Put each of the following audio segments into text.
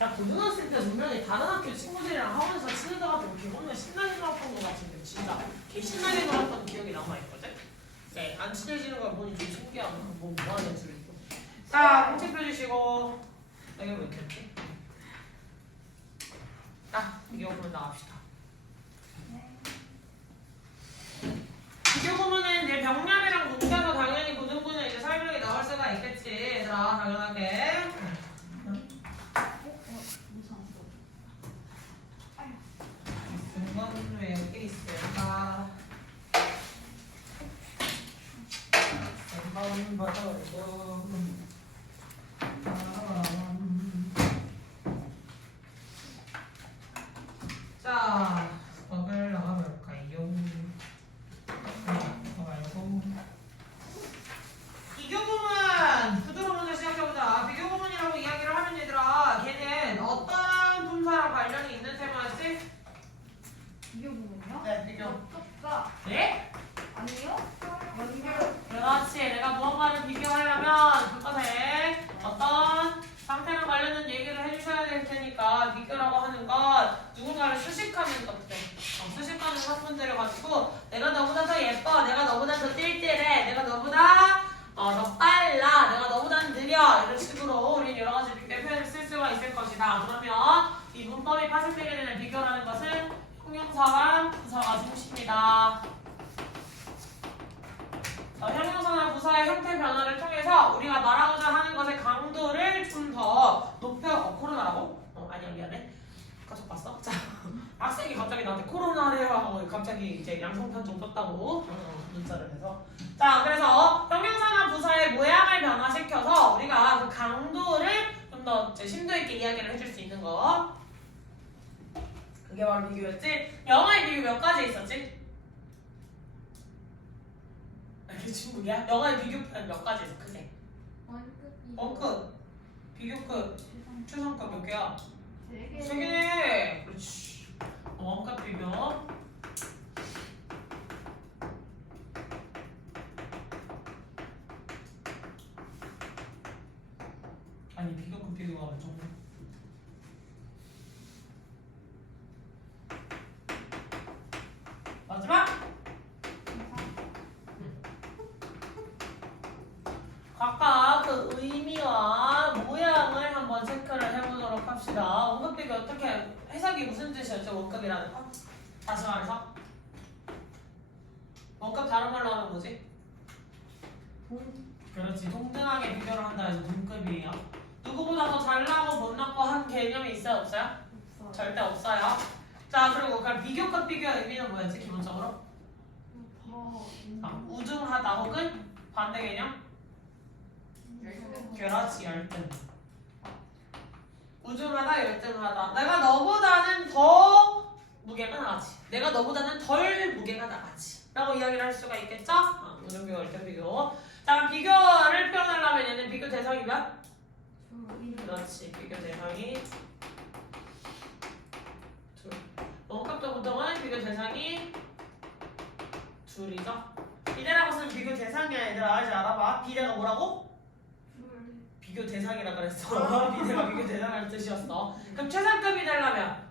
야, 고등학생 때 분명히 다른 학교 친구들이랑 학원에서 친해져가지고 기분을 신나게 놀았던 것 같은데 진짜 개 신나게 놀았던 기억이 남아있거든? 네, 안 친해지는 걸 보니 좀 신기하고 뭐 하는 줄 있고. 자, 공책 펴주시고. 이거 왜 이렇게 했지? 비교 보면 나갑시다. 비교 보면은 이제 병렬이랑 문자도 당연히 고등부는 이제 설명이 나올 수가 있겠지. 얘들아, 당연하게. 이건 왜 여기 있을까? 한번 봐도 자, 수업을 나가볼까요? 비교 부문! 구조로 먼저 시작해보자. 비교 부문이라고 이야기를 하면 얘들아, 걔는 어떤 분사랑 관련이 있는 테마였지? 비교 부분이요? 네, 비교. 어떻다. 네? 아니요? 연결. 그렇지. 내가 무언가를 비교하려면 그것에 어떤 상태랑 관련된 얘기를 해주셔야 될 테니까 비교라고 하는 건 누군가를 수식하는 것들. 수식하는 학문들을 가지고 내가 너보다 더 예뻐, 내가 너보다 더 띨띨해, 내가 너보다 더 빨라, 내가 너보다 느려 이런 식으로 우리는 여러 가지 비교 표현을 쓸 수가 있을 것이다. 그러면 이 문법이 파생되게 되는 비교라는 것은 형용사와 부사가 중심이다. 형용사나 부사의 형태 변화를 통해서 우리가 말하고자 하는 것의 강도를 좀 더 높여. 코로나라고? 아니야, 미안해. 가족 봤어? 자, 학생이 갑자기 나한테 코로나래요 하고 갑자기 이제 양성편 좀 썼다고 문자를 해서. 자, 그래서 형용사나 부사의 모양을 변화시켜서 우리가 그 강도를 좀 더 심도 있게 이야기를 해줄 수 있는 거. 그게 바로 비교였지? 영어의 비교 몇 가지 있었지? 이게 중국이야? 영어의 비교편 몇 가지 있어? 크게. 원급, 비교급, 최상급 몇 개야? 3개. 3개네. 그렇지. 원급 비교. 아니 비교급 비교가 몇 종류? 마지막. 각각 그 의미와 모양을 한번 체크를 해보도록 합시다. 원급 비교 어떻게 해석이 무슨 뜻이었죠? 원급이라는 거? 다시 말해서 원급 다른 말로 하면 뭐지? 그렇지. 동등하게 비교를 한다 해서 동급이에요. 누구보다 더 잘나고 못나고 한 개념이 있어요? 없어요? 없어. 절대 없어요. 자, 그리고 그럼 비교급 비교의 의미는 뭐였지? 기본적으로? 우중하다 혹은 반대 개념? 그렇지, 열등. 우중하다, 열등하다. 내가 너보다는 더 무게가 나가지. 내가 너보다는 덜 무게가 나가지. 라고 이야기를 할 수가 있겠죠? 우중 비교, 열등 비교. 자, 비교를 표현하려면 얘는 비교 대상이면? 그렇지, 비교 대상이 둘. 원급도 보통은 비교 대상이 둘이죠. 비례라고 쓰면 비교 대상이야. 얘들아, 이제 알아봐. 비례가 뭐라고? 비교 대상이라 그랬어. 비례가 비교 대상이라는 뜻이었어. 그럼 최상급이 되려면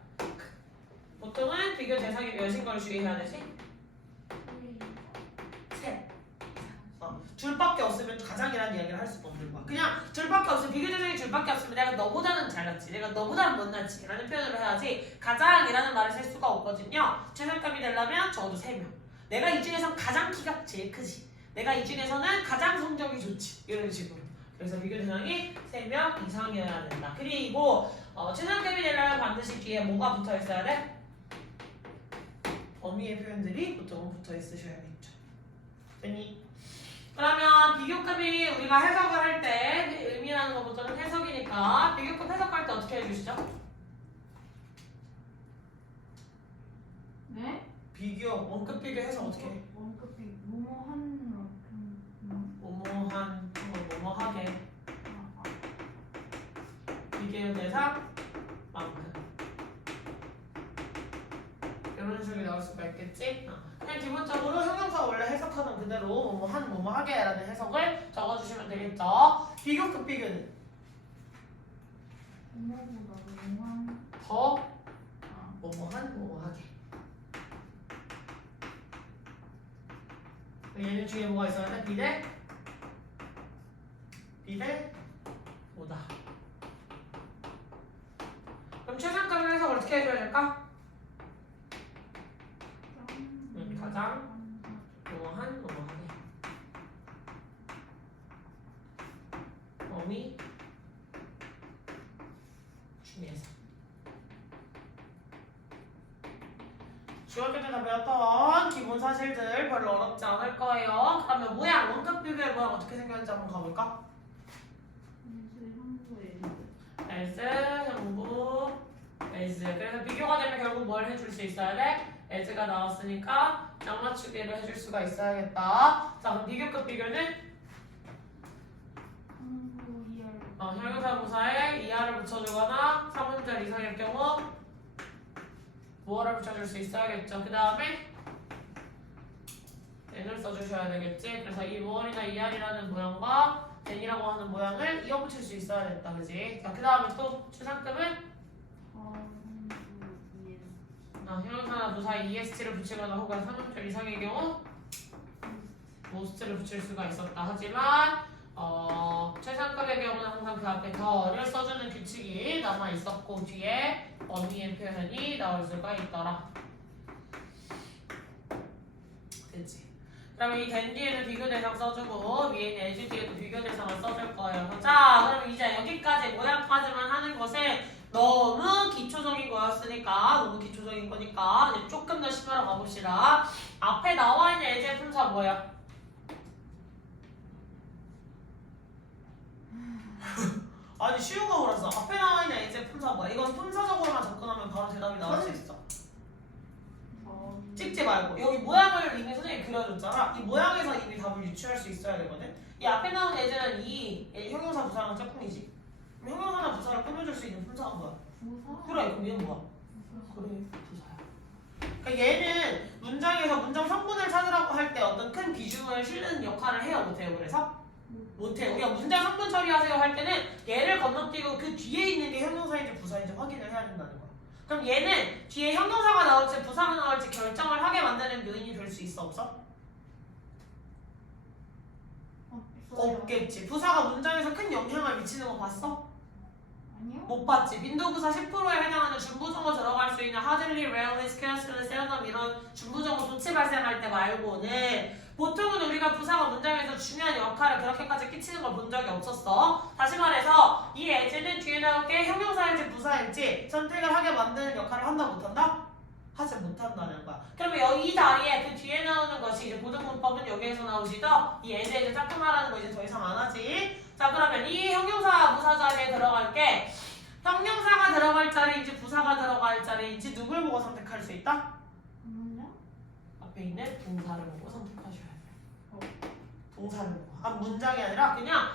보통은 비교 대상이 몇인 걸 주의해야 되지? 셋. 줄밖에 없으면 가장이라는 이야기를 할 수가 없는 거야. 그냥 줄밖에 없으면 비교 대상이 줄밖에 없으면 내가 너보다는 잘났지, 내가 너보다는 못났지 라는 표현을 해야지 가장이라는 말을 쓸 수가 없거든요. 최상급이 되려면 적어도 3명. 내가 이 중에서 가장 키가 제일 크지, 내가 이 중에서는 가장 성적이 좋지, 이런 식으로. 그래서 비교 대상이 3명 이상이어야 된다. 그리고 최상급이 되려면 반드시 뒤에 뭐가 붙어 있어야 돼? 범위의 표현들이 보통은 붙어 있으셔야겠죠. 됐니? 그러면 비교급이 우리가 해석을 할 때 의미라는 것부터는 해석이니까 비교급 해석할 때 어떻게 해주시죠? 네? 비교, 원급 비교 해석 어떻게 해? 원급이 뭐뭐한 뭐뭐한, 뭐뭐하게 비교 대상 만큼 이런 식으로 나올 수가 있겠지? 그냥 기본적으로 형용사 원래 해석하는 그대로 뭐뭐한 뭐뭐하게 라는 해석을 적어주시면 되겠죠. 비교급 비교는 뭐뭐보다 뭐뭐한. 더 아, 뭐뭐한 뭐뭐하게. 얘는 뒤에 뭐가 있어야 돼? 비대 보다. 그럼 최상급 해석을 어떻게 해줘야 될까? 가장 뭐뭐한 뭐뭐하게. 범위 중에서 중학교 때 다 배웠던 기본 사실들 별로 어렵지 않을 거예요. 그러면 모양, 원급 비교의 모양 어떻게 생겼는지 한번 가볼까? 형부 as, 형부, as. 그래서 비교가 되면 결국 뭘 해줄 수 있어야 돼? as가 나왔으니까 짝맞추기를 해줄 수가 있어야겠다. 자, 그럼 비교급 비교는 형부 이열. 형용사 부사에 이하를 붙여주거나 3문절 이상일 경우 무어를 붙여줄 수 있어야겠죠. 그 다음에 n을 써주셔야 되겠지. 그래서 이 무어이나 이하이라는 모양과 n이라고 하는 모양을 이어붙일 수 있어야겠다. 그지? 자, 그 다음에 또 추상급은 형부 이열. 형용사나 부사에 est를 붙이거나 혹은 3문절 이상의 경우 most를 붙일 수가 있었다. 하지만 최상급의 경우는 항상 그 앞에 더를 써주는 규칙이 남아 있었고 뒤에 어미의 표현이 나올 수가 있더라. 됐지? 그러면 이 된 뒤에는 비교 대상 써주고 위에 있는 as 뒤에도 비교 대상을 써줄 거예요. 자, 그럼 이제 여기까지 모양까지만 하는 것에 너무 기초적인 거였으니까 너무 기초적인 거니까 이제 조금 더 심하러 가봅시다. 앞에 나와 있는 as의 품사 뭐야? 아니 쉬운 거 물었어. 앞에 나와 있는 as의 품사 뭐야? 이건 품사적으로만 접근하면 바로 대답이 나올 수 있어. 찍지 말고 여기 모양을 이미 선생님이 그려줬잖아. 이 모양에서 이미 답을 유추할 수 있어야 되거든. 이 앞에 나온 예제는 이 형용사 부사랑 짝꿍이지. 그럼 형용사나 부사를 꾸며줄 수 있는 품사가 뭐야? 부사? 그래, 그럼 얘는 뭐야? 그래, 부사야. 그러니까 얘는 문장에서 문장 성분을 찾으라고 할 때 어떤 큰 비중을 실는 역할을 해요, 못해요? 그래서? 못해. 우리가 문장 성분 처리하세요 할 때는 얘를 건너뛰고 그 뒤에 있는 게 형용사인지 부사인지 확인을 해야 된다는 거야. 그럼 얘는 뒤에 형용사가 나올지 부사가 나올지 결정을 하게 만드는 요인이 될 수 있어, 없어? 없겠지. 부사가 문장에서 큰 영향을 미치는 거 봤어? 아니요? 못 봤지. 빈도부사 10%에 해당하는 준부정어 들어갈 수 있는 hardly, rarely, scarcely, seldom 이런 준부정어 조치 발생할 때 말고는 보통은 우리가 부사가 문장에서 중요한 역할을 그렇게까지 끼치는 걸 본 적이 없었어. 다시 말해서 이 as는 뒤에 나올 게 형용사일지 부사일지 선택을 하게 만드는 역할을 한다 못한다? 하지 못한다는 거야. 그러면 여기 이 자리에 그 뒤에 나오는 것이 이제 고등문법은 여기에서 나오시죠? 이 as에 이제 짝꿍하라는 거 이제 더 이상 안 하지. 자, 그러면 이 형용사 부사 자리에 들어갈 게 형용사가 들어갈 자리인지 부사가 들어갈 자리인지 누굴 보고 선택할 수 있다? 문장? 앞에 있는 동사를 보고 선택하셔야 돼요. 동사를 보고. 문장이 아니라 그냥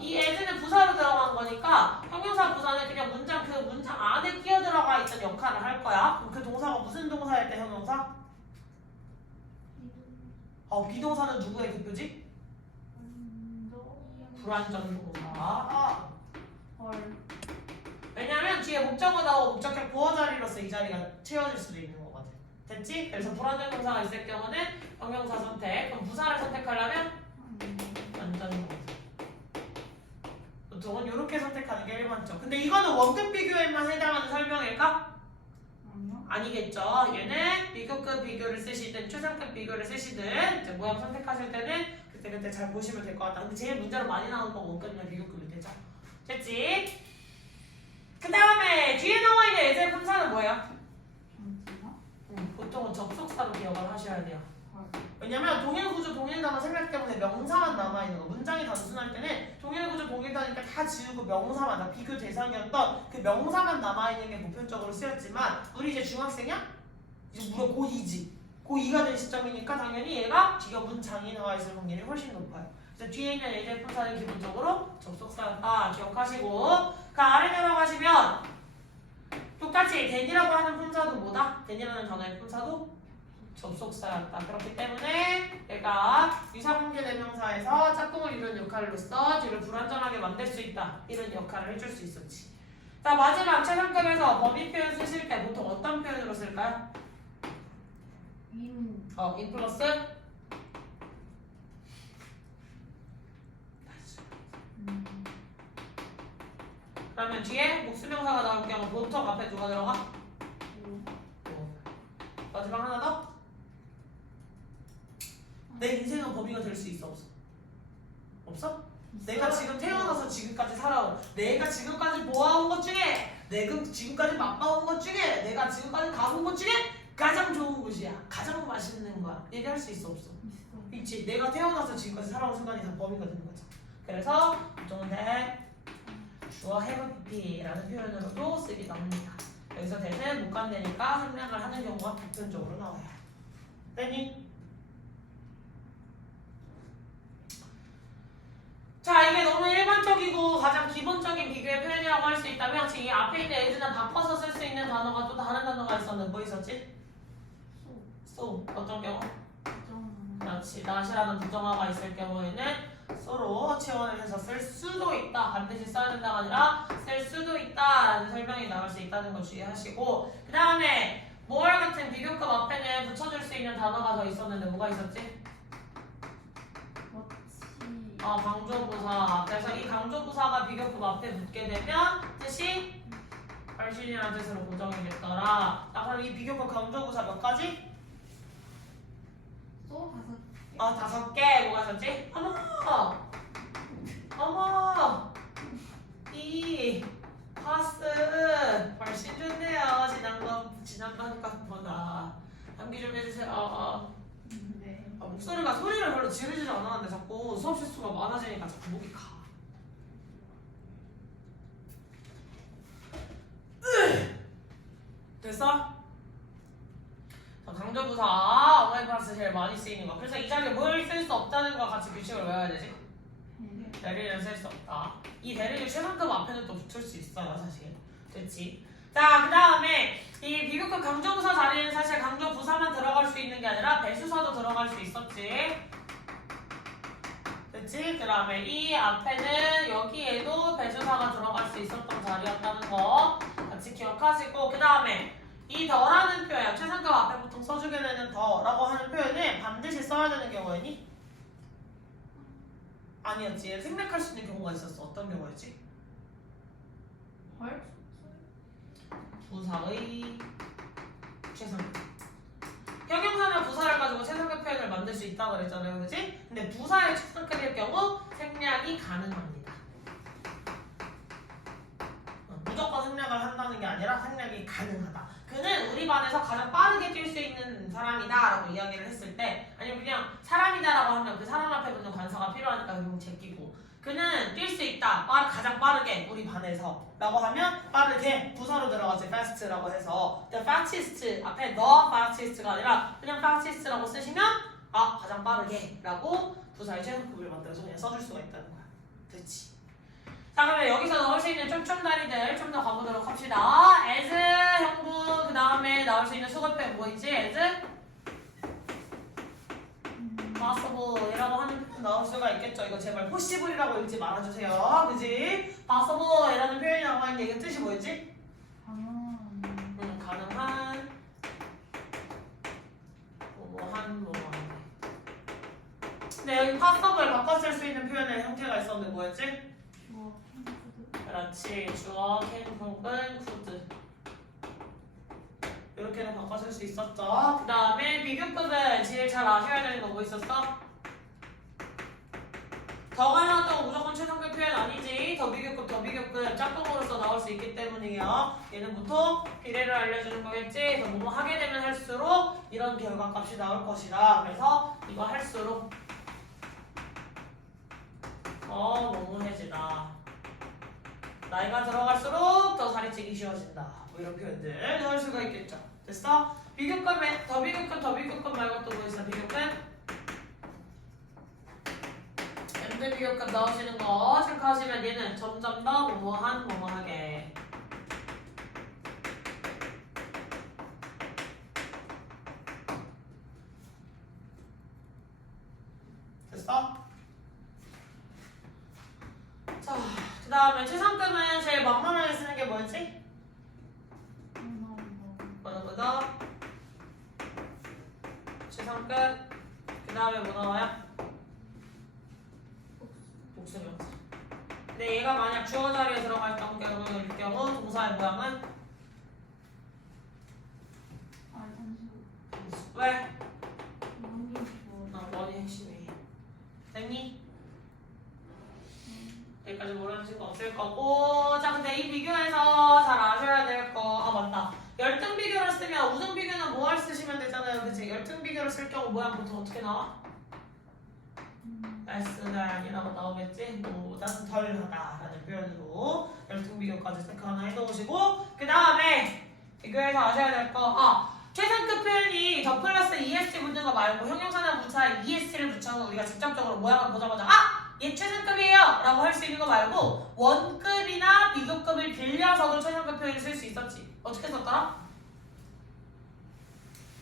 이 as는 부사로 들어간 거니까 형용사 부사는 그냥 문장 그 문장 안에 끼어 들어가 있던 역할을 할 거야. 그럼 그 동사가 무슨 동사일 때 형용사? 비동사는 누구의 대표지? 불완전 동사. 헐. 왜냐면 뒤에 목적어 나오고 목적격 보어 자리로서 이 자리가 채워질 수도 있는 거거든. 됐지? 그래서 불완전 동사가 있을 경우는 형용사 선택. 그럼 부사를 선택하려면 완전 동사. 보통은 이렇게 선택하는 게 일반적. 근데 이거는 원급 비교에만 해당하는 설명일까? 아니요? 아니겠죠. 얘는 비교급 비교를 쓰시든 최상급 비교를 쓰시든 이제 모양 선택하실 때는 그때 잘 보시면 될 것 같다. 근데 제일 문제로 많이 나오는 건 원급이나 비교급이 되죠. 됐지? 그 다음에 뒤에 나와 있는 예제 품사는 뭐예요? 잠시만. 보통은 접속사로 기억을 하셔야 돼요. 헐. 왜냐면 동일구조 동일단어 생략 때문에 명사만 남아있는 거. 문장이 단순할 때는 동일구조 동일단이니까 다 지우고 명사만, 다 비교 대상이었던 그 명사만 남아있는 게 보편적으로 쓰였지만 우리 이제 중학생이야? 이제 무려 고2지. 고2가 된 시점이니까 당연히 얘가 뒤에 문장이 나와 있을 확률이 훨씬 높아요. 그래서 뒤에 있는 예제 품사는 기본적으로 접속사였다 기억하시고 그 아래 내려가시면 똑같이 then이라고 하는 품사도 뭐다? then이라는 단어의 품사도 접속사였다. 그렇기 때문에 얘가 유사관계 대명사에서 짝꿍을 이루는 역할로서 뒤를 불완전하게 만들 수 있다. 이런 역할을 해줄 수 있었지. 자, 마지막 최상급에서 범위 표현 쓰실 때 보통 어떤 표현으로 쓸까요? 인. 인 플러스 그러면 뒤에 목수명사가 나올 경우 보통 앞에 누가 들어가? 마지막 하나 더? 내 인생은 범위가 될 수 있어 없어? 없어? 내가 지금 태어나서 지금까지 살아온 내가 지금까지 보아온 것 중에 내가 지금까지 맛봐온 것 중에 내가 지금까지 가본 것 중에 가장 좋은 곳이야 가장 맛있는 거야 얘기할 수 있어 없어? 있지 내가 태어나서 지금까지 살아온 순간이 다 범위가 되는 거죠 그래서 보통은 주어 have pp라는 표현으로도 쓰기도 합니다 여기서 대신 못 간다니까 생략을 하는 경우가 보편적으로 나와요 됐니? 자 이게 너무 일반적이고 가장 기본적인 비교의 표현이라고 할 수 있다면 지금 이 앞에 있는 as는 바꿔서 쓸 수 있는 단어가 또 다른 단어가 있었는데 뭐 있었지? so 어떤 경우? 그렇지 not이라는 부정어가 있을 경우에는 so로 지원을 해서 쓸 수도 있다 반드시 써야 된다가 아니라 쓸 수도 있다 라는 설명이 나올 수 있다는 거 주의하시고 그 다음에 more 같은 비교급 앞에는 붙여줄 수 있는 단어가 더 있었는데 뭐가 있었지? 강조부사. 그래서 이 강조부사가 비교급 앞에 붙게 되면 뜻이 발신이라는 뜻으로 고정이 됐더라. 자, 그럼 이 비교급 강조부사 몇 가지? 또 5개. 5개. 뭐가 있었지? 어머! 이 파스 발신 좋네요. 지난번 것보다. 암기 좀 해주세요. 네. 목소리가 소리를 별로 지르지 않았는데 자꾸 수업 실수가 많아지니까 자꾸 목이 가. 됐어? 강조부사 어머니 플러스 제일 많이 쓰이는 거. 그래서 이 자리에 뭘 쓸 수 없다는 거 같이 규칙을 외워야 되지? 대리를 쓸 수 없다. 이 대리를 최상급 앞에는 또 붙을 수 있어요, 사실. 됐지? 자, 그 다음에 이 비교급 강조부사 자리에는 사실 강조부사만 들어갈 수 있는 게 아니라 배수사도 들어갈 수 있었지. 됐지? 그 다음에 이 앞에는 여기에도 배수사가 들어갈 수 있었던 자리였다는 거 같이 기억하시고 그 다음에 이 더라는 표현, 최상급 앞에 보통 써주게 되는 더라고 하는 표현을 반드시 써야 되는 경우에니? 아니었지. 생략할 수 있는 경우가 있었어. 어떤 경우였지? 헐? 부사의 최상급. 형용사나 부사를 가지고 최상급 표현을 만들 수 있다고 그랬잖아요. 그렇지? 근데 부사의 최상급일 경우 생략이 가능합니다. 무조건 생략을 한다는 게 아니라 생략이 가능하다. 그는 우리 반에서 가장 빠르게 뛸 수 있는 사람이다 라고 이야기를 했을 때 아니면 그냥 사람이다 라고 하면 그 사람 앞에 붙는 관사가 필요하니까 그냥 제끼고 그는 뛸 수 있다 가장 빠르게 우리 반에서 라고 하면 빠르게 부사로 들어가지 fast라고 해서 the fastest 앞에 the fastest가 아니라 그냥 fastest라고 쓰시면 가장 빠르게 라고 부사의 최상급을 만들어서 그냥 써줄 수가 있다는 거야. 됐지? 자 그러면 여기서 나올 수 있는 쫌쫌다리들 좀 더 가보도록 합시다. as 형부 그 다음에 나올 수 있는 수급표현 뭐 있지? as possible 이라고 하는 표현 나올 수가 있겠죠. 이거 제발 possible이라고 읽지 말아주세요. 그지? possible 이라는 표현이라고 하는데 이게 뜻이 뭐였지? 가능한 근데 여기 possible 바꿔 쓸 수 있는 표현의 형태가 있었는데 뭐였지? 그렇지. 주어, can, 혹은 could 이렇게는 바꿔 쓸 수 있었죠. 그 다음에 비교급은 제일 잘 아셔야 되는 거 뭐 있었어? 더가 나왔다고 무조건 최상급 표현 아니지. 더 비교급 짝꿍으로서 나올 수 있기 때문이에요. 얘는 보통 비례를 알려주는 거겠지. 더 뭐뭐 하게 되면 할수록 이런 결과값이 나올 것이다. 그래서 이거 할수록 너무해지다. 나이가 들어갈수록 더 살이 찌기 쉬워진다. 뭐 이런 표현들 넣을 수가 있겠죠. 됐어? 비교급에 더 비교급 말고 또 뭐 있어? 비교급? 연대 비교급 넣으시는 거 체크하시면 얘는 점점 더 뭐뭐하게 됐어? 자, 그 다음에 최상급은 제일 만만하게 쓰는 게 뭐였지? 뭐다? 최상급. 그 다음에 뭐 나와요? 복수명사. 근데 얘가 만약 주어 자리에 들어갈 경우 동사의 모양은 왜? 원이 핵심이에요. 됐니? 여기까지 모르는 친구 없을 거고. 자, 근데 이 비교에서 잘 아셔야 될 거. 아, 맞다. 열등 비교를 쓰면 우등 비교는 뭐할 쓰시면 되잖아요. 그치? 열등 비교를 쓸 경우 모양 보통 어떻게 나와? S가 나오겠지? 뭐보다는 덜하다라는 표현으로 열등 비교까지 체크 하나 해놓으시고, 그 다음에 비교해서 아셔야 될 거. 최상급 표현이 더 플러스 ES 붙는 거 말고 형용사나 부사에 ES를 붙여서 우리가 직접적으로 모양을 보자마자 얘 최상급이에요! 라고 할 수 있는 거 말고 원급이나 비교급을 빌려서도 최상급 표현을 쓸 수 있었지. 어떻게 썼더라?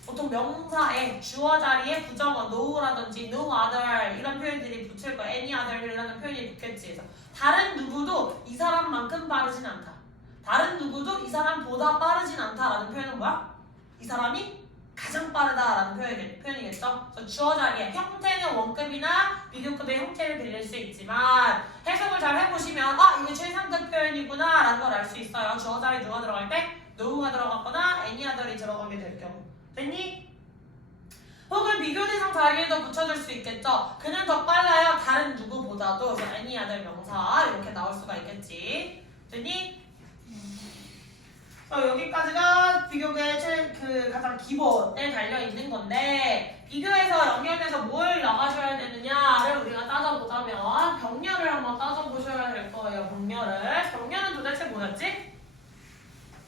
보통 명사에 주어 자리에 부정어 no라든지 no other 이런 표현들이 붙을 거야. any other이라는 표현이 붙겠지. 그래서 다른 누구도 이 사람만큼 빠르진 않다. 다른 누구도 이 사람보다 빠르진 않다라는 표현은 뭐야? 이 사람이 가장 빠르다라는 표현이겠죠? 그래서 주어 자리에 형태는 원급이나 비교급의 형태를 빌릴 수 있지만 해석을 잘 해보시면 이게 최상급 표현이구나 라는 걸 알 수 있어요. 주어 자리에 누가 들어갈 때? no가 들어갔거나 any other이 들어가게 될 경우. 됐니? 혹은 비교 대상 자리에도 붙여줄 수 있겠죠? 그는 더 빨라요. 다른 누구보다도. 그래서 any other 명사 이렇게 나올 수가 있겠지. 됐니? 여기까지가 비교의 가장 기본에 달려있는 건데 비교에서 연결돼서 뭘 나가셔야 되느냐를 우리가 따져보자면 병렬을 한번 따져보셔야 될 거예요. 병렬은 도대체 뭐였지?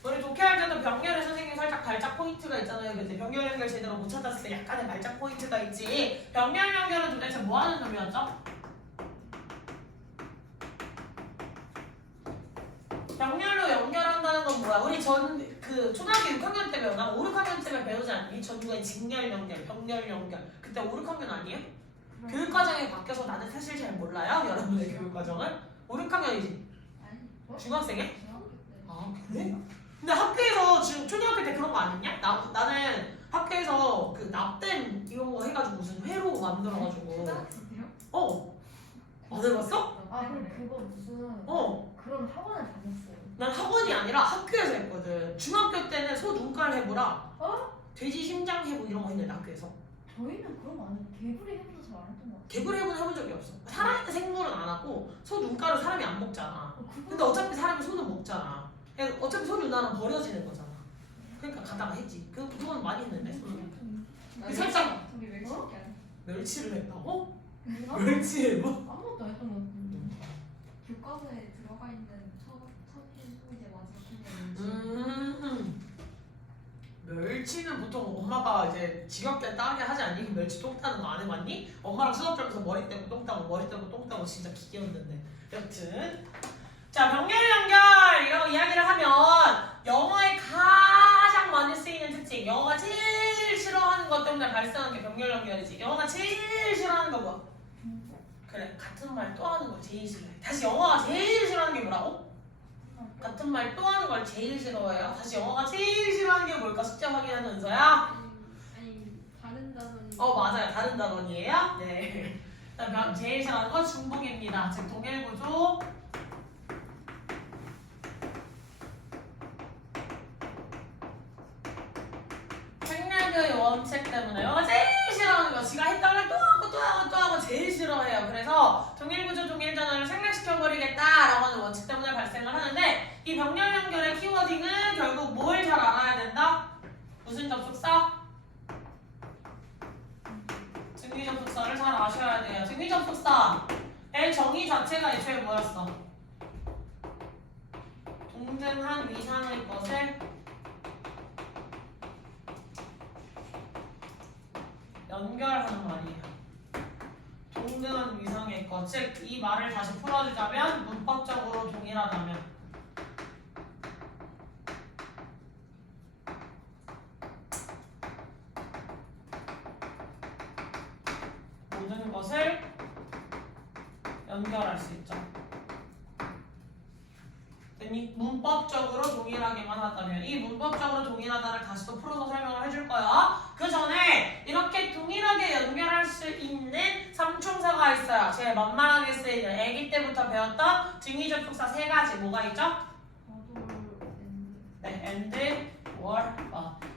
우리 독해할 때도 병렬에 선생님이 살짝 발작 포인트가 있잖아요. 그치? 병렬 연결 제대로 못 찾았을 때 약간의 발작 포인트가 있지. 병렬 연결은 도대체 뭐 하는 놈이었죠? 병렬로 연결한다는 건 뭐야? 우리 초등학교 6학년 때 배우나? 5, 6학년 때만 배우지 않니? 전국의 직렬 연결, 병렬 연결. 그때 5, 6학년 아니에요? 교육과정이 바뀌어서 나는 사실 잘 몰라요. 여러분의 교육과정을. 5, 6학년이지? 중학생에? 아, 그래? 근데 학교에서 지금 초등학교 때 그런 거 안 했냐? 나는 학교에서 그 납땜 이런 거 해가지고 무슨 회로 만들어가지고. 안 해봤어? 그럼 그거 무슨 그런 학원을 다녔어요. 난 학원이 아니라 학교에서 했거든. 중학교 때는 소 눈깔 해보라. 돼지 심장 해보 이런 거 했는데 학교에서. 저희는 그런 거 안 해요. 개구리 해보도 잘 안 했던 것 같아요. 개구리 해보는 해본 적이 없어. 살아있는 생물은 안 하고 소 눈깔을 사람이 안 먹잖아. 근데 어차피 사람이 소는 먹잖아. 어차피 소 눈알은 버려지는 거잖아. 그러니까 가다가 했지. 그건 많이 했는데. 살짝 우리 멸치밖에 안 멸치를 했다고? 했나? 멸치 해보? 아무것도 안 했던 것 같은데. 교과서에 들어가 있는 첫 소개 맞은 멸치는 보통 엄마가 이제 직업 때 따게 하지 않니? 그 멸치 똥 따는 거 안 해봤니? 엄마랑 수업 들면서 머리 떼고 똥 따고 머리 떼고 똥 따고 진짜 기괴였는데. 여튼 자, 병렬 연결이라고 이야기를 하면 영어에 가장 많이 쓰이는 특징, 영어가 제일 싫어하는 것 때문에 발생하는 게 병렬 연결이지. 영어가 제일 싫어하는 거 뭐야? 그래, 같은 말 또 하는 걸 제일 싫어해. 다시 영어가 제일 싫어하는 게 뭐라고? 같은 말 또 하는 걸 제일 싫어해요. 다시 영어가 제일 싫어하는 게 뭘까? 숙제 확인하는 은서야? 아니 다른 단어는 맞아요. 다른 단원이에요. 네. 그다음 제일 싫어하는 건 중복입니다. 즉 동일구조. 생략의 원칙 때문에 영어가 제일 싫어하는 거. 지가 했던 걸 또 하고 또 하고 또 하고 제일 싫어해요. 그래서 동일구조 동일전환을 생략시켜버리겠다라고 하는 원칙 때문에 발생을 하는데 이 병렬 연결의 키워딩은 결국 뭘 잘 알아야 된다? 무슨 접속사? 증기접속사를 잘 아셔야 돼요. 증기접속사의 정의 자체가 애초에 뭐였어? 동등한 위상의 것을 연결하는 말이에요. 동등한 위상의 것, 즉 이 말을 다시 풀어주자면 문법적으로 동일하다면 모든 것을 연결할 수 있죠. 됐니? 문법적으로 동일하게만 하다면 이 문법적으로 동일하다를 다시 또 풀어서 설명을 해줄 거야. 그 전에 이렇게 동일하게 연결할 수 있는 삼총사가 있어요. 제일 만만하게 쓰이는 아기 때부터 배웠던 등위접속사 세 가지 뭐가 있죠? 네, and, or,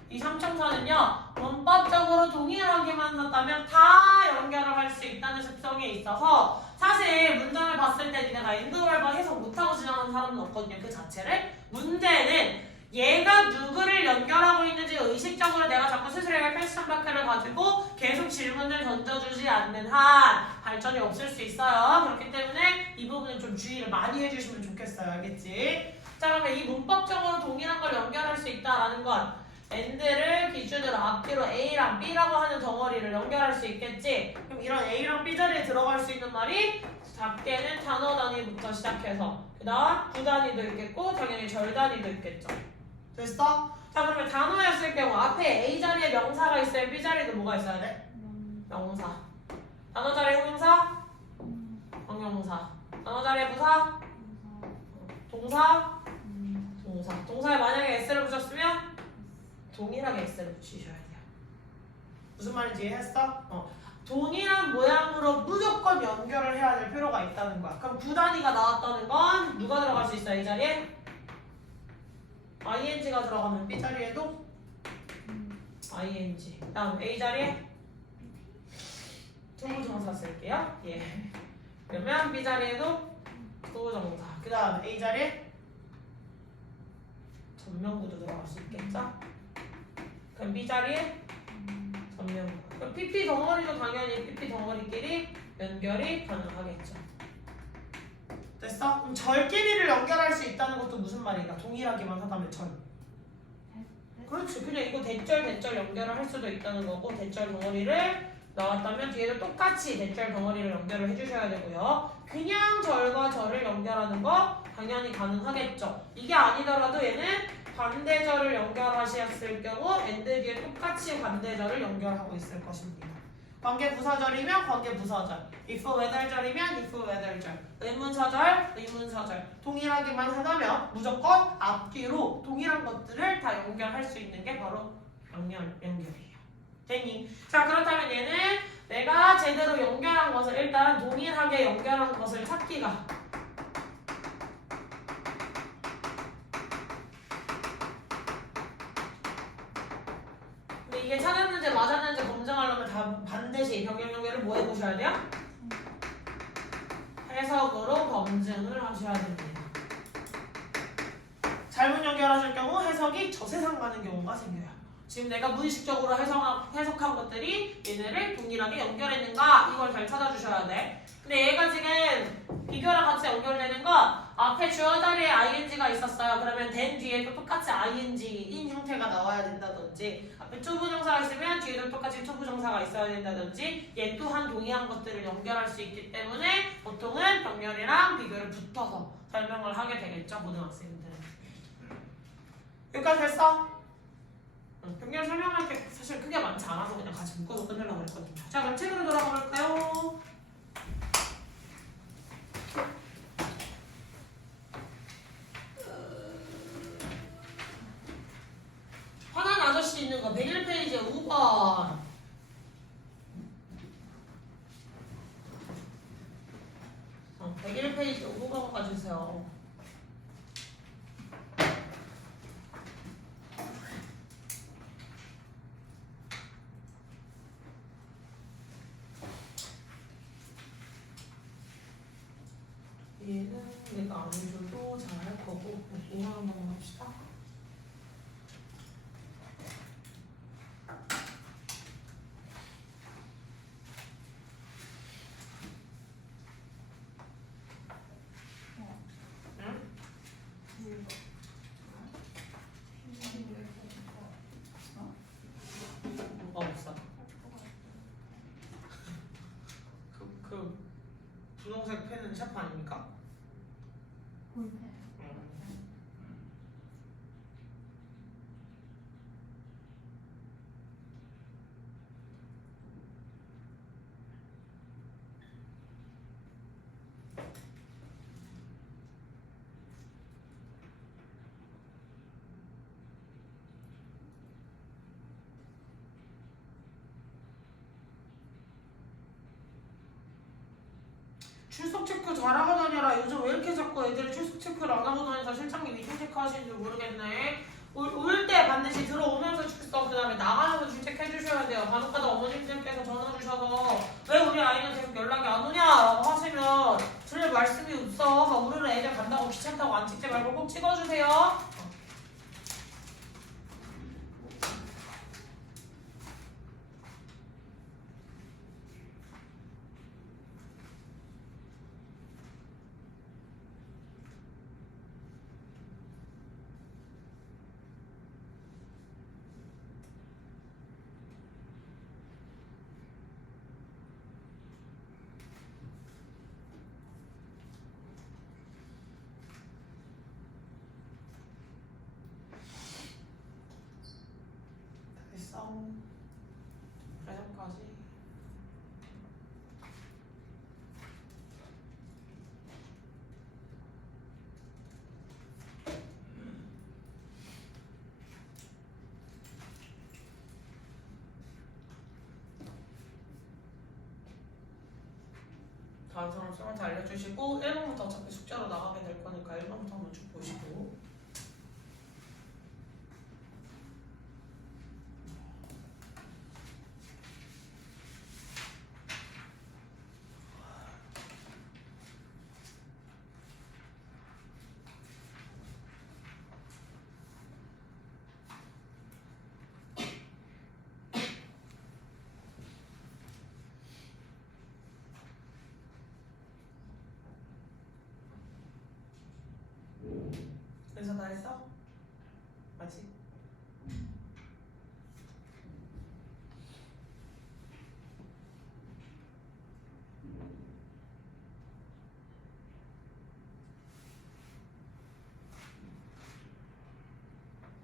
이 삼총사는요 문법적으로 동일하게만 한다면 다 연결을 할 수 있다는 특성이 있어서 사실 문장을 봤을 때 니네가 and, or만 해석 못하고 지나가는 사람은 없거든요. 그 자체를. 문제는 얘가 누구를 연결하고 있는지 의식적으로 내가 자꾸 스스로에게 퀘스천 마크를 가지고 계속 질문을 던져주지 않는 한 발전이 없을 수 있어요. 그렇기 때문에 이 부분은 좀 주의를 많이 해주시면 좋겠어요. 알겠지? 자, 그러면 이 문법적으로 동일한 걸 연결할 수 있다라는 건 and를 기준으로 앞뒤로 A랑 B라고 하는 덩어리를 연결할 수 있겠지? 그럼 이런 A랑 B 자리에 들어갈 수 있는 말이 작게는 단어 단위부터 시작해서 그 다음 구 단위도 있겠고 당연히 절 단위도 있겠죠. 됐어? 자, 그러면 단어였을 경우 앞에 A 자리에 명사가 있어요? B 자리에도 뭐가 있어야 돼? 명사. 단어 자리에 형용사? 형용사. 단어 자리에 부사? 동사? 동사. 동사에 만약에 S를 붙였으면 동일하게 S를 붙이셔야 돼요. 무슨 말인지 이해했어? 동일한 모양으로 무조건 연결을 해야 될 필요가 있다는 거야. 그럼 구 단위가 나왔다는 건 누가 들어갈 수 있어요? 이 자리에? ing가 들어가면 B 자리에도 ing. 다음 A 자리에 투부정사 쓸게요. 예. 그러면 B 자리에도 투부정사. 그 다음 A 자리에 전명구도 들어갈 수 있겠죠? 그럼 B 자리에 전명구. 그럼 PP 덩어리도 당연히 PP 덩어리끼리 연결이 가능하겠죠. 됐어? 그럼 절끼리를 연결할 수 있다는 것도 무슨 말인가? 동일하게만 하다면 절. 그렇지. 그냥 이거 대절 연결을 할 수도 있다는 거고 대절 덩어리를 나왔다면 뒤에도 똑같이 대절 덩어리를 연결을 해주셔야 되고요. 그냥 절과 절을 연결하는 거 당연히 가능하겠죠. 이게 아니더라도 얘는 반대절을 연결하셨을 경우 and 뒤에 똑같이 반대절을 연결하고 있을 것입니다. 관계부사절이면 관계부사절, if whether절이면 if whether절, 의문사절, 의문사절. 동일하게만 하다면 무조건 앞뒤로 동일한 것들을 다 연결할 수 있는 게 바로 연결이에요. 됐니? 자, 그렇다면 얘는 내가 제대로 연결한 것을 일단 동일하게 연결한 것을 찾기가 이게 찾았는지 맞았는지 검증하려면 다 반드시 병렬 연결을 뭐 해보셔야 돼요? 해석으로 검증을 하셔야 됩니다. 잘못 연결하실 경우 해석이 저세상 가는 경우가 생겨요. 지금 내가 무의식적으로 해석한 것들이 얘네를 동일하게 연결했는가 이걸 잘 찾아주셔야 돼. 근데 얘가 지금 비교랑 같이 연결되는 건 앞에 주어 자리에 ing가 있었어요. 그러면 then 뒤에도 똑같이 ing인 형태가 나와야 된다든지 앞에 투부정사가 있으면 뒤에도 똑같이 투부정사가 있어야 된다든지 얘 또한 동일한 것들을 연결할 수 있기 때문에 보통은 병렬이랑 비교를 붙어서 설명을 하게 되겠죠. 고등학생들은. 여기까지 됐어? 병렬 설명할 게 사실 크게 많지 않아서 그냥 같이 묶어서 끝내려고 했거든요. 자, 그럼 책으로 돌아가 볼까요? 화난 아저씨 있는 거 101페이지 5번. 어, 101페이지 5번 가주세요. 얘는 내가 안 해줘도 잘할 거고 이거 한번 합시다. 뭐가 없어? 그 분홍색 펜은 샤프 아닙니까? 볼펜. 출석 체크 잘하고 다녀라. 요즘 왜 이렇게 자꾸 애들이 출석 체크를 안 하고 다녀서 실장님 미팅 체크 하시는지 모르겠네. 올 때 반드시 들어오면서 출석, 그 다음에 나가면서 출첵해 주셔야 돼요. 간혹가다 어머님들께서 전화 주셔서 왜 우리 아이는 계속 연락이 안 오냐라고 하시면 들을 말씀이 없어. 오늘은 애들 간다고 귀찮다고 안 찍지 말고 꼭 찍어주세요. 됐어. 그래서까지. 다음 사람 쌤한테 알려주시고 1번부터 어차피 숙제로 나가게 될 거니까 1번부터 한번 쭉 보시고. 그래서 다 했어? 아직?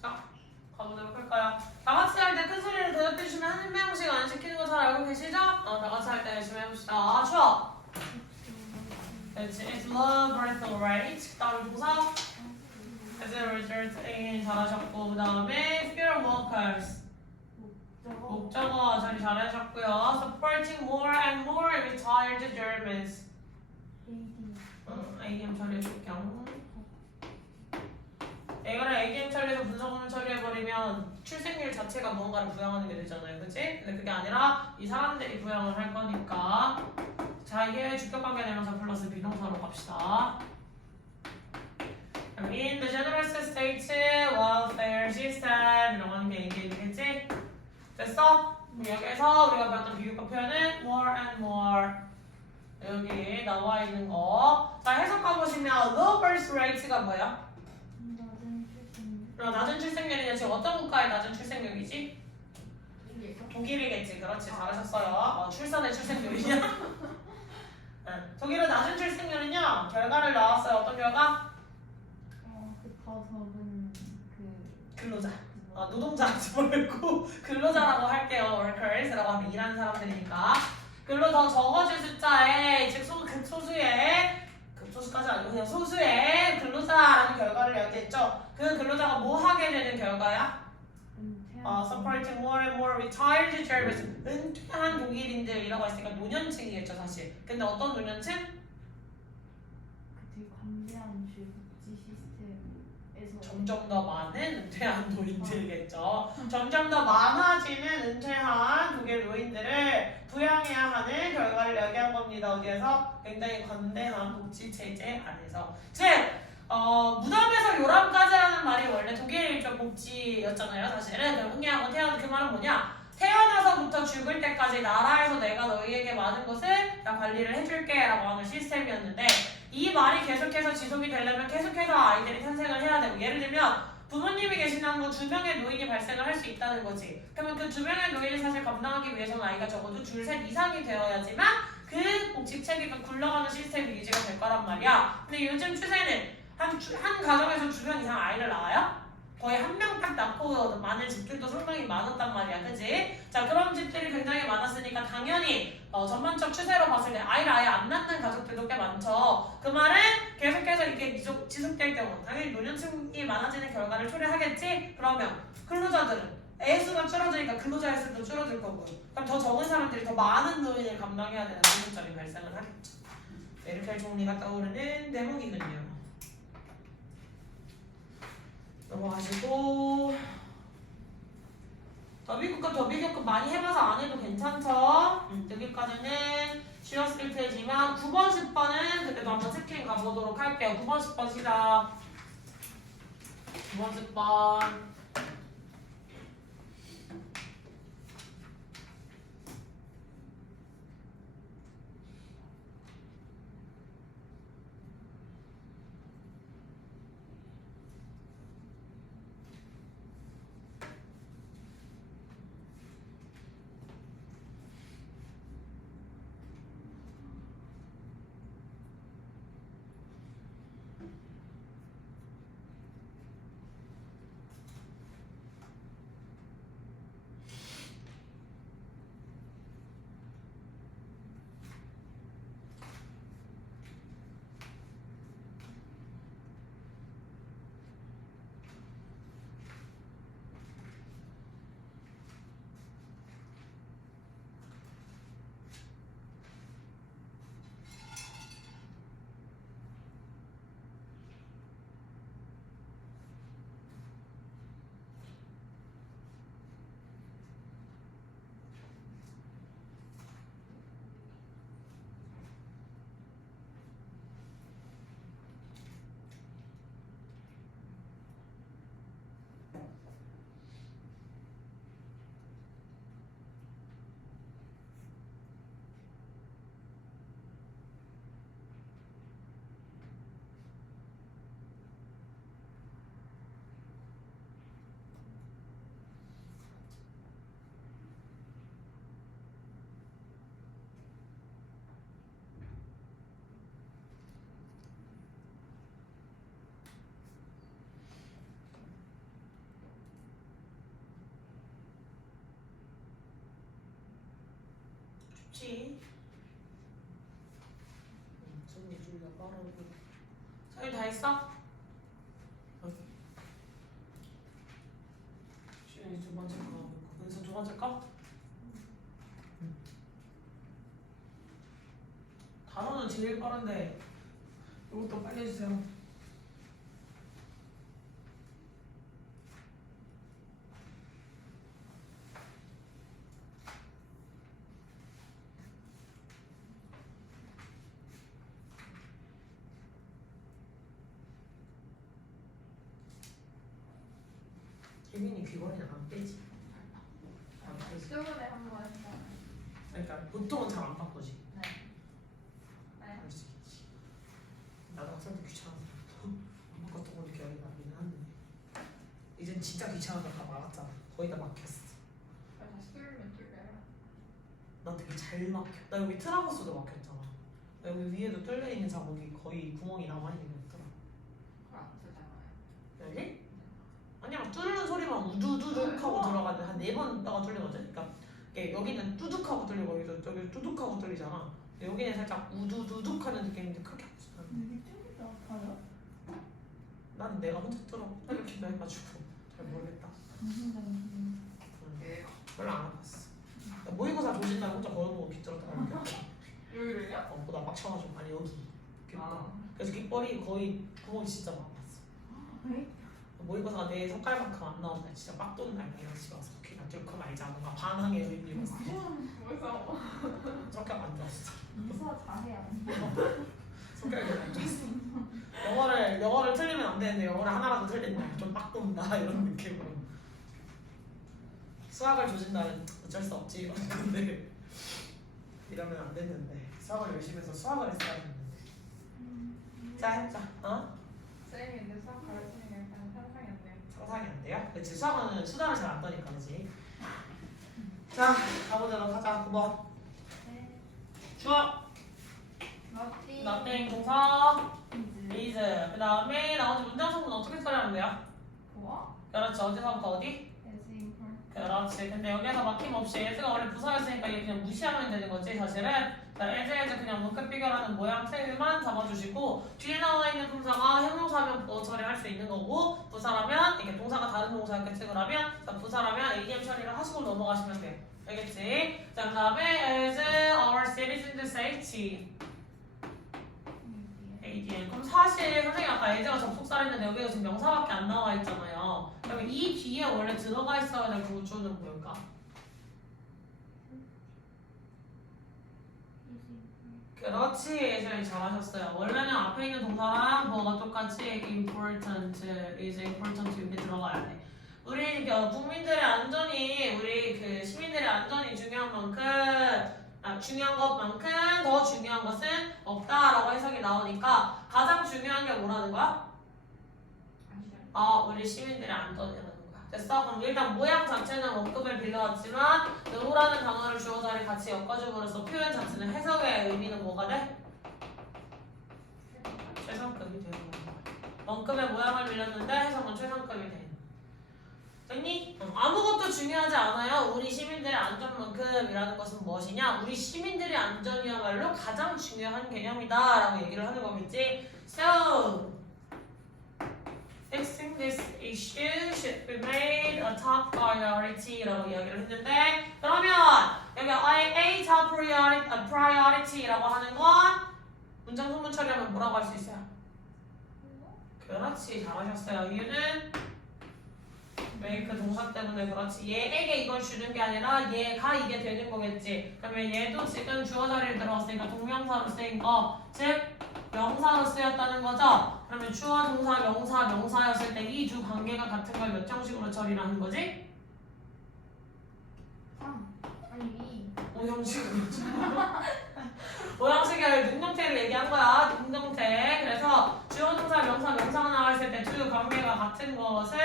자, 가보도록 할까요? 다 같이 할 때 큰 소리로 대답해 주시면 한 명씩 안 시키는 거 잘 알고 계시죠? 다 같이 할 때 열심히 해봅시다. 추워! It's love birth rate. 다음 동사. As a result in 잘하셨고, 그 다음에 field workers. 목적어 자리 잘하셨고요. Supporting more and more retired Germans. ADM 처리해줄게요. 이거를 ADM 처리해서 분석하면 처리해버리면 출생률 자체가 뭔가를 부양하는 게 되잖아요. 그치? 근데 그게 아니라 이 사람들이 부양을 할 거니까. 자, 이게 주격관계 대명사 플러스 비동사로 갑시다. In the general state welfare system 이라고 하는 게 이게 되겠지? 됐어? 여기에서 우리가 배웠던 비교과 표현은 more and more 여기 나와 있는 거. 자, 해석 가보시면 low birth rate가 뭐야? 낮은 출생률이냐? 지금 어떤 국가의 낮은 출생률이지? 독일이겠지. 그렇지. 잘하셨어요. 출산의 출생률이냐? 응. 독일은 낮은 출생률은요. 결과를 나왔어요. 어떤 결과? 더 적은 근로자. 노동자지 말고 근로자라고 할게요. workers라고 하면 일하는 사람들이니까. 근로 더 적어진 숫자에 즉 극소수의 극소수까지 아니고 그냥 소수의 근로자라는 결과를 얘기했죠. 그 근로자가 뭐 하게 되는 결과야? Supporting more and more retired Germans. 은퇴한 독일인들이라고 했으니까 노년층이겠죠 사실. 근데 어떤 노년층? 되게 관대한 복지 시스템에서 점점 더 많은 은퇴한 노인들이겠죠. 점점 더 많아지는 은퇴한 독일 노인들을 부양해야 하는 결과를 얘기한 겁니다. 어디에서? 굉장히 관대한 복지 체제 안에서. 즉 무덤에서 요람까지 하는 말이 원래 독일 일종 복지였잖아요. 사실은 그럼 흥미하고 태어난 그 말은 뭐냐? 태어나서부터 죽을 때까지 나라에서 내가 너희에게 많은 것을 다 관리를 해줄게 라고 하는 시스템이었는데 이 말이 계속해서 지속이 되려면 계속해서 아이들이 탄생을 해야 되고 예를 들면 부모님이 계시는 두 명의 노인이 발생을 할 수 있다는 거지. 그러면 그 두 명의 노인을 사실 감당하기 위해서는 아이가 적어도 둘, 셋 이상이 되어야지만 그 복지체계가 굴러가는 시스템이 유지가 될 거란 말이야. 근데 요즘 추세는 한 가정에서 두 명 이상 아이를 낳아요? 거의 한 명 딱 낳고 많은 집들도 상당히 많았단 말이야. 그치? 자, 그런 집들이 굉장히 많았으니까 당연히 전반적 추세로 봤을 때 아이를 아예 안 낳는 가족들도 꽤 많죠. 그 말은 계속해서 이게 지속될 경우 당연히 노년층이 많아지는 결과를 초래하겠지? 그러면 근로자들은 애수가 줄어드니까 근로자의 수도 줄어들 거고 그럼 더 적은 사람들이 더 많은 노인을 감당해야 되는 노년점이 발생을 하겠죠. 이렇게 할 정리가 떠오르는 대목이군요. 넘어가시고 더비급과 더비격급 많이 해봐서 안 해도 괜찮죠? 여기까지는 쉬웠을 테지만 9번, 10번은 그때도 한번 체크인 가보도록 할게요. 9번, 10번 시작. 9번, 10번 쉽지? 손이 줄려 빠르고 서희 다 했어? 시윤이 두 번째 거 은서 두 번째 거? 단어는 제일 빠른데 이것도 빨리 해주세요. 예민이 귀걸이는 안 빼지. 안 빼지. 저번에 한번 했잖아. 그러니까 보통은 잘 안 바꾸지. 네. 네. 그럴 수 있지. 나도 학생 때 귀찮아서 안 바꿨던 걸로 기억이 나긴 한데 이젠 진짜 귀찮아서 다 막았잖아. 거의 다 막혔어. 다시 뚫으면 뚫려요. 나 되게 잘 막혀. 나 여기 트라버스도 막혔잖아. 나 여기 위에도 뚫려 있는 자국이 거의 구멍이 남아 있는 게 없더라. 그걸 안 쓰잖아요. 여기? 아니야 뚫는 소리만 우두두둑 하고 들어가는데 한 4번 있다가 뚫리거든? 그러니까 이게 여기는 뚜둑 하고 뚫리고 여기 뚜둑 하고 뚫리잖아. 근데 여기는 살짝 우두두둑 하는 느낌인데 크게 아프지 않아. 여기 뚫리지 아파요? 난 내가 혼자 뚫어 이렇게 해가지고 잘 모르겠다. 별로 안 아팠어. 나 모의고사 조진날 혼자 걸어보고 빗들었다가 이렇게 여기를요? 보다 빡쳐가지고 아니 여기 귓볼. 아. 그래서 귓볼이 거의 구멍이 진짜 많았어. 네? 모의고사가 내 손가락만큼 안 나온 날 진짜 빡 도는 날 내가 집에 와서 그냥 뚫고 말자 뭔가 반항의 의미로 무서워. 성격 안 좋았어. 이사 잘해야 성격이 안 좋았어. 영어를 틀리면 안 되는데 영어를 하나라도 틀린 날 좀 빡 돈다 이런 느낌으로. 수학을 조진 날은 어쩔 수 없지 이러는데 이러면 안 됐는데 수학을 열심히 해서 수학을 했어야 했는데. 자 해보자. 어? 쌤이 근데 수학 가르치는 게 약간 상상이 안 돼요. 상상이 안 돼요? 그치 수학은 수단을 잘 안 떠니까 그치? 자 가보도록 하자. 9번 네. 주어 맞지? nothing 동사 이즈 is 그 다음에 나머지 문장성분 어떻게 처리하면 돼요? 고어? 그렇죠 어디서부터 어디? as important 그렇지 근데 여기서 막힘없이 as가 원래 부사였으니까 얘 그냥 무시하면 되는 거지 사실은. 자 as 그냥 문끝 비교라는 모양 틀만 잡아주시고 뒤에 나와 있는 동사가 형용사면 뭐 처리할 수 있는 거고 부사라면 이게 동사가 다른 동사 이렇게 책을 하면 자 부사라면 ADM 처리를 하시고 넘어가시면 돼요. 알겠지? 자 그 다음에 as our citizens safety ADM. 그럼 사실 선생님 아까 예제가 접속사를 했는데 여기가 지금 명사밖에 안 나와 있잖아요. 그러면 이 뒤에 원래 들어가 있어야 될 구조는 뭘까? 그렇지, 예전에 잘하셨어요. 원래는 앞에 있는 동사랑 뭐가 똑같이 important, is important 이렇게 들어가야 돼. 우리 국민들의 안전이 우리 그 시민들의 안전이 중요한 만큼 중요한 것만큼 더 중요한 것은 없다라고 해석이 나오니까 가장 중요한 게 뭐라는 거야? 우리 시민들의 안전이라는 거야. 됐어? 그럼 일단 모양 자체는 원급을 빌려왔지만 누구라는 단어를 주어 자리 같이 엮어줌으로써 표현 자체는 해석의 의미는 뭐가 돼? 최상급이 되는 거야. 원급의 모양을 빌렸는데 해석은 최상급이 돼. 됐니? 아무것도 중요하지 않아요. 우리 시민들의 안전만큼이라는 것은 무엇이냐? 우리 시민들의 안전이야말로 가장 중요한 개념이다 라고 얘기를 하는 거겠지. So, fixing this issue should be made a top priority 라고 이야기를 했는데 그러면 여기 a top priority 라고 하는 건 문장 소문 처리하면 뭐라고 할 수 있어요? 그렇지, 잘하셨어요. 이유는 make 동사 때문에 그렇지. 얘에게 이걸 주는 게 아니라 얘가 이게 되는 거겠지. 그러면 얘도 지금 주어 자리를 들어왔으니까 동명사로 쓰인 거, 즉 명사로 쓰였다는 거죠. 그러면 주어, 동사, 명사였을 때 이 두 관계가 같은 걸 몇 형식으로 처리를 하는 거지? 3 아니 2 5형식으로. 5형식이 아니라 능동태를 얘기한 거야. 능동태. 그래서 주어, 동사, 명사가 나왔을 때 두 관계가 같은 것을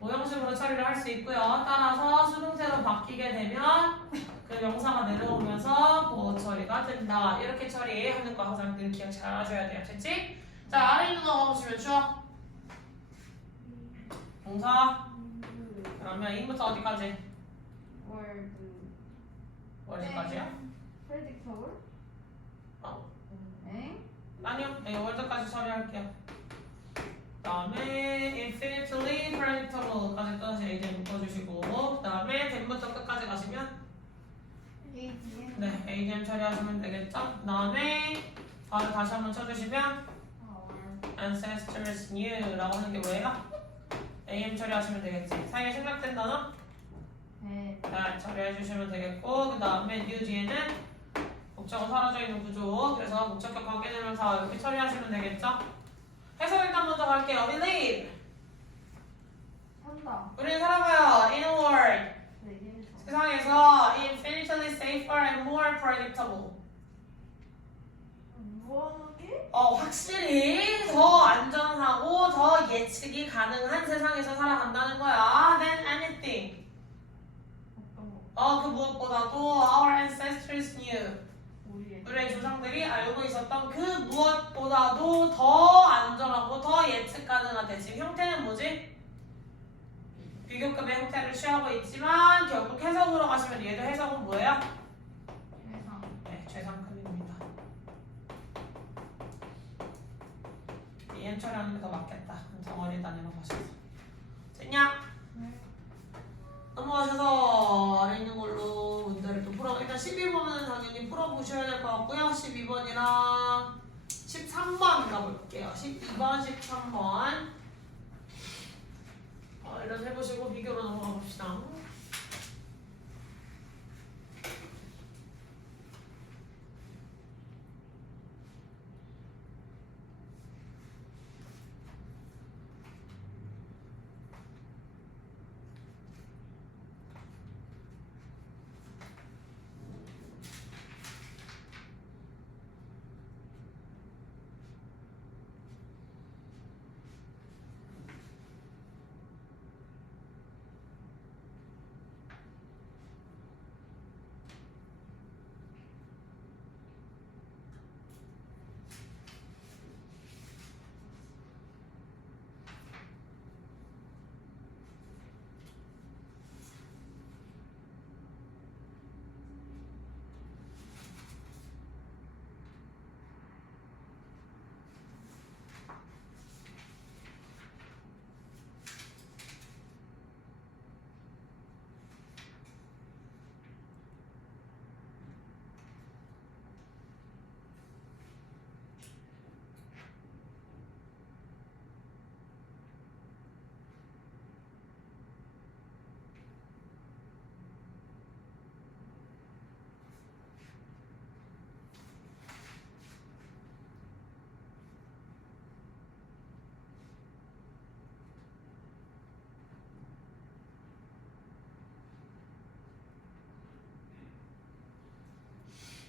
5형식으로 처리를 할 수 있고요. 따라서 수동태로 바뀌게 되면 그 명사가 내려오면서 보호 처리가 된다. 이렇게 처리하는 거 항상 늘 기억 잘 하셔야 돼요. 됐지? 자, 아래 있는 거 봐보시면 주어. 동사. 그러면 인부터 어디까지? 월드 어디까지요? predictable 엥? 아니요. 네, 월드까지 처리할게요. 그 다음에 infinitely predictable까지 떠서 이제 묶어주시고 그 다음에 댐부터 끝까지 가시면 ADM 네, ADM 처리하시면 되겠죠? 그 다음에 바로 다시 한번 쳐주시면 ancestors knew라고 하는 게 뭐예요? AM 처리하시면 되겠지. 사이에 생략된 단어? 네 네, 처리해주시면 되겠고 그 다음에 new 뒤에는 목적어 사라져 있는 구조. 그래서 목적격 관계대명사 이렇게 처리하시면 되겠죠? 해석 일단 먼저 갈게요. We live. 산다 우리는 살아가요. In a world. 네 세상에서 infinitely safer and more predictable. 뭐하게? 확실히 더 안전하고 더 예측이 가능한 세상에서 살아간다는 거야. Than anything. 어떤 거? 그 무엇보다도 our ancestors knew. 우리의 우리의 조상들이 알고 있었던 그 무엇보다도 더 안전하고 더 예측 가능한 지금 형태는 뭐지? 비교급의 형태를 취하고 있지만 결국 해석으로 가시면 얘도 해석은 뭐예요? 세상 네, 최상급입니다. EM 처리하는 게 더 맞겠다. 덩어리 단위로 가셔서 됐냐? 넘어가셔서 아래 있는 걸로 문제를 또 풀어. 일단 12번은 당연히 풀어보셔야 될 것 같고요. 12번이랑 13번 가볼게요. 12번, 13번. 이런 해보시고 비교로 넘어가 봅시다.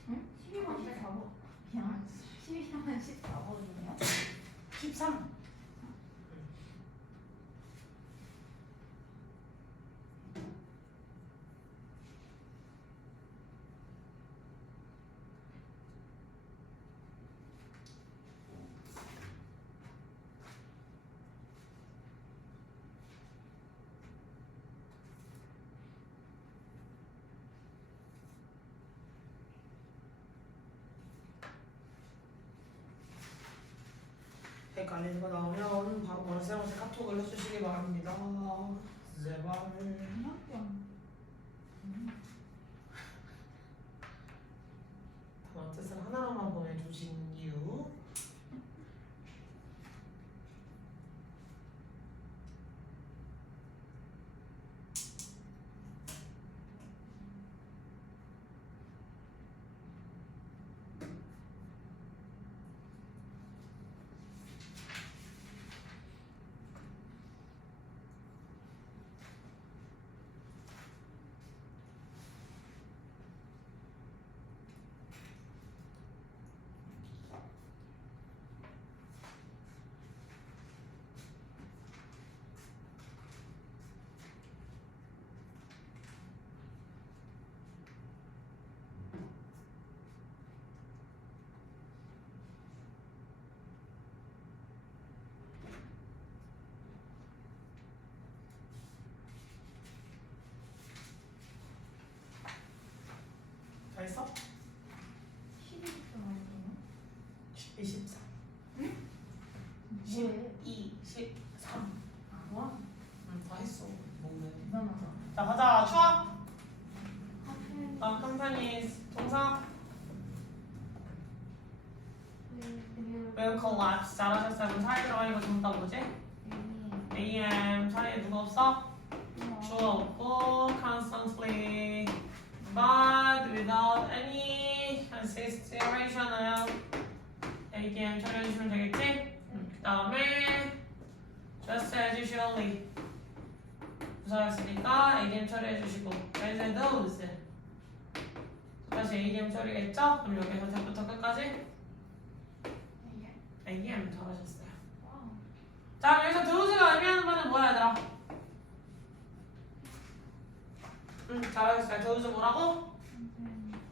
12번 14번. 그냥 12번 14번이네요. 13. 헷갈리는 거 나오면 바로 원쌤한테 카톡을 해주시기 바랍니다. 제발. 단어 뜻을 하나로만 보내주신 이유. 다 했어? 12번 아니에요? 13. 응? 12, 13. 와, 다 했어. 뭔데? 대단하다. 자, 가자. 추워? 카페 companies. 동사. will will collapse. 잘하셨어요. 사이 들어가니까 전부 다 뭐지? AM. 사이에 누가 없어? 주어 없고 constantly but without any considerational ADM 처리해주시면 되겠지? 그 다음에 just as usually 부사였으니까 ADM 처리해주시고 as those 다시 ADM 처리겠죠? 그럼 여기서 부터 끝까지 ADM 잘하셨어요. 자, 여기서 those가 의미하는 바는 뭐야 얘들아? 잘하셨어요. those 뭐라고?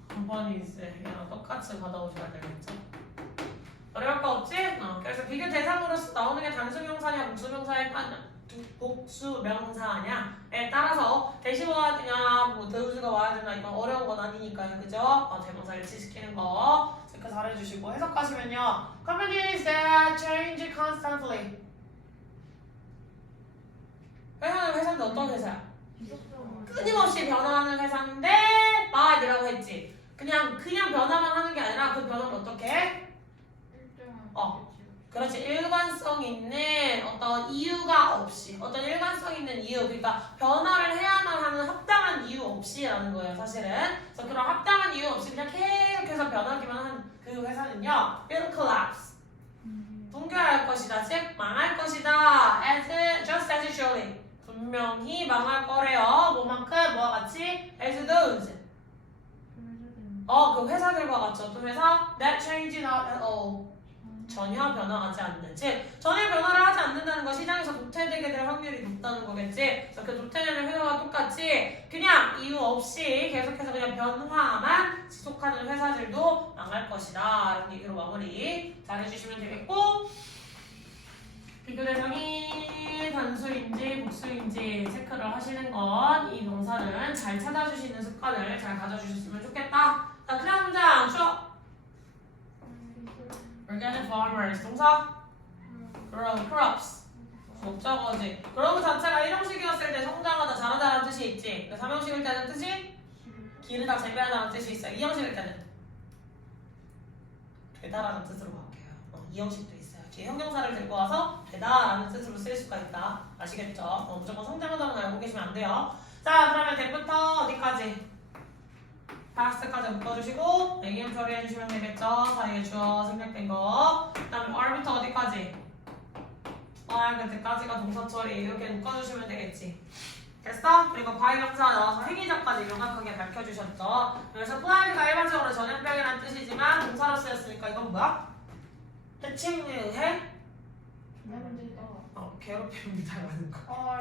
companies. 그냥 똑같이 받아오셔야 되겠죠. 어려울 거 없지? 그래서 비교 대상으로서 나오는 게 단수명사냐 복수명사냐에 따라서 대시 와야 되냐 뭐 those가 와야 되나 이건 어려운 건 아니니까요. 그죠? 대명사 일치시키는 거 체크 잘해주시고 해석하시면요. companies that change constantly. 회사인데 어떤 회사야? 끊임없이 변화하는 회사인데 말이라고 했지. 그냥 변화만 하는 게 아니라 그 변화를 어떻게 해? 그렇지. 일관성 있는 어떤 이유가 없이 어떤 일관성 있는 이유 그러니까 변화를 해야만 하는 합당한 이유 없이라는 거예요 사실은. 그래서 그런 합당한 이유 없이 그냥 계속해서 변하기만 한 그 회사는요 will collapse. 붕괴할 것이다. 즉 망할 것이다. just as surely. 분명히 망할 거래요. 뭐만큼? 뭐와 같이? as those. 그 회사들과 같죠. 어떤 회사? that change not at all. 전혀 변화하지 않는. 즉 전혀 변화를 하지 않는다는 건 시장에서 도태되게 될 확률이 높다는 거겠지. 그래서 그 도태되는 회사와 똑같이 그냥 이유 없이 계속해서 그냥 변화만 지속하는 회사들도 망할 것이다. 라는 얘기로 마무리 잘 해주시면 되겠고 비교 대상이 단수인지 복수인지 체크를 하시는 건 이 동사는 잘 찾아주시는 습관을 잘 가져주셨으면 좋겠다. 자, 그다음 문장 추워. Organic farmers 동사 grow crops 목적어지. grow 자체가 1형식이었을 때 성장하다 자라다라는 뜻이 있지. 3형식일 때는 뜻이 기르다 재배하다는 뜻이 있어요. 2형식일 때는 되다라는 뜻으로 바뀌어요. 2형식도 있어요. 뒤에 형용사를 들고 와서 되다라는 뜻으로 쓸 수가 있다. 아시겠죠? 무조건 성장하다는 알고 계시면 안 돼요. 자, 그러면 대부터 어디까지? past까지 묶어주시고 am 처리해주시면 되겠죠? 사이에 주어 생략된 거. 그 다음에 are부터 어디까지? 그때까지가 동사 처리 이렇게 묶어주시면 되겠지. 됐어? 그리고 by 명사 나와서 행위자까지 명확하게 밝혀주셨죠. 그래서 플라이가 일반적으로 전염병이란 뜻이지만 동사로 쓰였으니까 이건 뭐야? 해칭에 의해 괴롭힘을 당하는 거. 헐.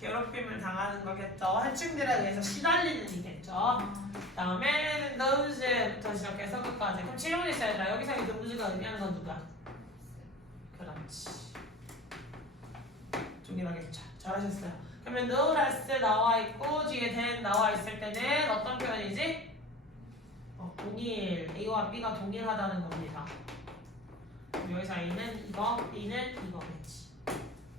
괴롭힘을 당하는 거겠죠. 해충들에 의해서 시달리는 이겠죠. 그다음에 nose부터 시작해서 끝까지. 그럼 질문이 있어야 돼. 여기서 이 nose가 의미하는 건 누구야? 그렇지. 동일하게 잘하셨어요. 그러면 no less 나와 있고 뒤에 then 나와 있을 때는 어떤 표현이지? 동일. A와 B가 동일하다는 겁니다. 여기서 A는 이거, B는 이거겠지.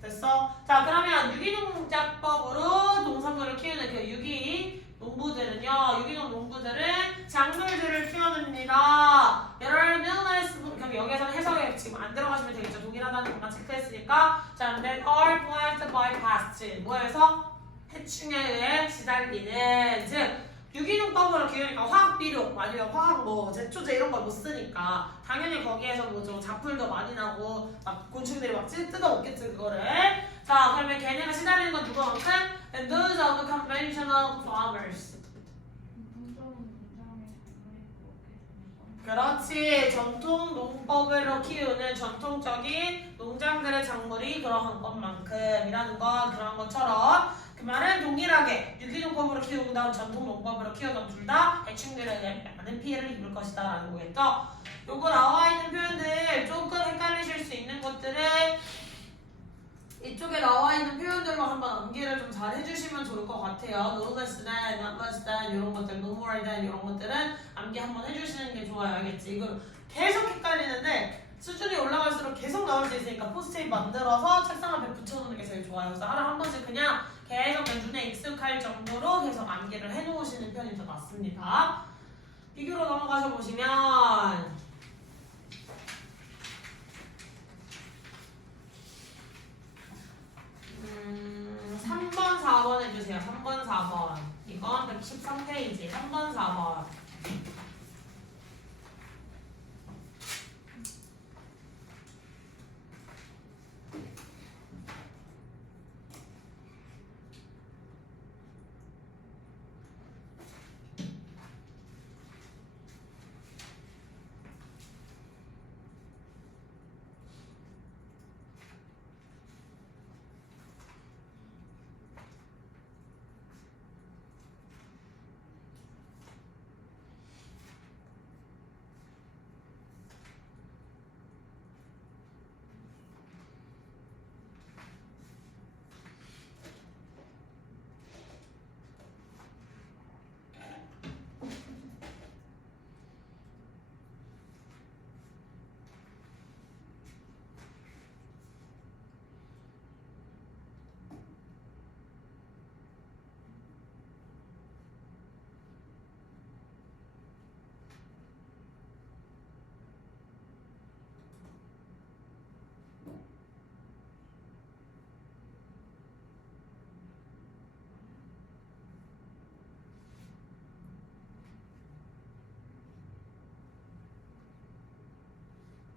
됐어? 자, 그러면 유기농작법으로 농산물을 키우는 그 유기농부들은요, 유기농 농부들은 작물들을 키워냅니다. 예를 minimize, 그럼 여기에서는 해석에 지금 안 들어가시면 되겠죠. 동일하다는 것만 체크했으니까. 자, then are blind by past. 뭐에서? 해충에 의해 시달리는, 즉, 유기농법으로 키우니까 화학 비료 아니면 화학 뭐 제초제 이런 걸 못 쓰니까 당연히 거기에서 뭐 좀 잡풀도 많이 나고 막 곤충들이 막 뜯어 먹겠지 그거를. 자, 그러면 걔네가 시달리는 건 누구만큼? And those are the conventional farmers. 그렇지. 전통 농법으로 키우는 전통적인 농장들의 작물이 그러한 것만큼이라는 건 그런 것처럼 그 말은 동일하게 유기농법으로 키우던 전통 농법으로 키우던 둘 다 해충들에 의해 많은 피해를 입을 것이다 라는 거겠죠. 요거 나와 있는 표현들 조금 헷갈리실 수 있는 것들은 이쪽에 나와 있는 표현들로 한번 암기를 좀 잘 해주시면 좋을 것 같아요. No less than, not less than 이런 것들, no more than 이런 것들은 암기 한번 해주시는 게 좋아요. 알겠지? 이거 계속 헷갈리는데 수준이 올라갈수록 계속 나올 수 있으니까 포스트잇 만들어서 책상 앞에 붙여놓는 게 제일 좋아요. 그래서 하루에 한 번씩 그냥 계속 내 눈에 익숙할 정도로 계속 암기를 해놓으시는 편이 더 낫습니다. 비교로 넘어가셔 보시면 3번, 4번 해주세요. 3번, 4번. 이건 113페이지. 3번, 4번.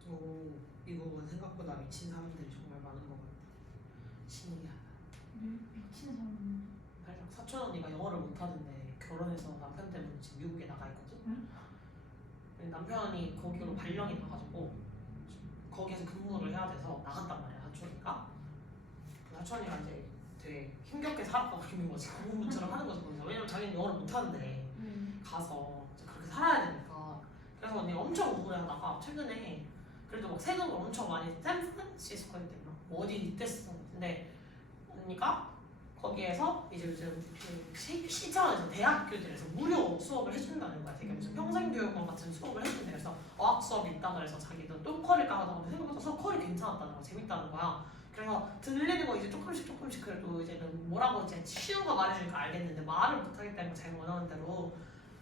오, 이 부분 생각보다 미친 사람들이 정말 많은 것 같다. 신기하다. 미친 사람. 사촌 언니가 영어를 못하는데 결혼해서 남편 때문에 지금 미국에 나가 있거든. 응? 남편이 거기로 발령이 나가지고 거기에서 근무를 해야 돼서 나갔단 말이야 사촌이가. 사촌 언니가 이제 되게 힘겹게 살아가고 있는 거지. 공부처럼 하는 거지. 왜냐면 자기는 영어를 못하는데 가서 그렇게 살아야 되니까. 그래서 언니가 엄청 우울해하다가 최근에 그래도 막 세금을 엄청 많이 샌프란시스코에 있나 뭐 어디 있댔어. 근데 언니가 거기에서 이제 그 시청에서 대학교들에서 무료 수업을 해준다는 거야. 되게 무슨 평생교육원 같은 수업을 해준대. 그래서 어학 수업이 있다 그래서 자기도 똥커리 까가다가 생각보다 수업커리 괜찮았다는 거야. 재밌다는 거야. 그래서 들리는 거 이제 조금씩 그래도 이제는 뭐라고 이제 쉬운 거 말해주니까 알겠는데 말을 못하겠다는 거 자기가 원하는 대로.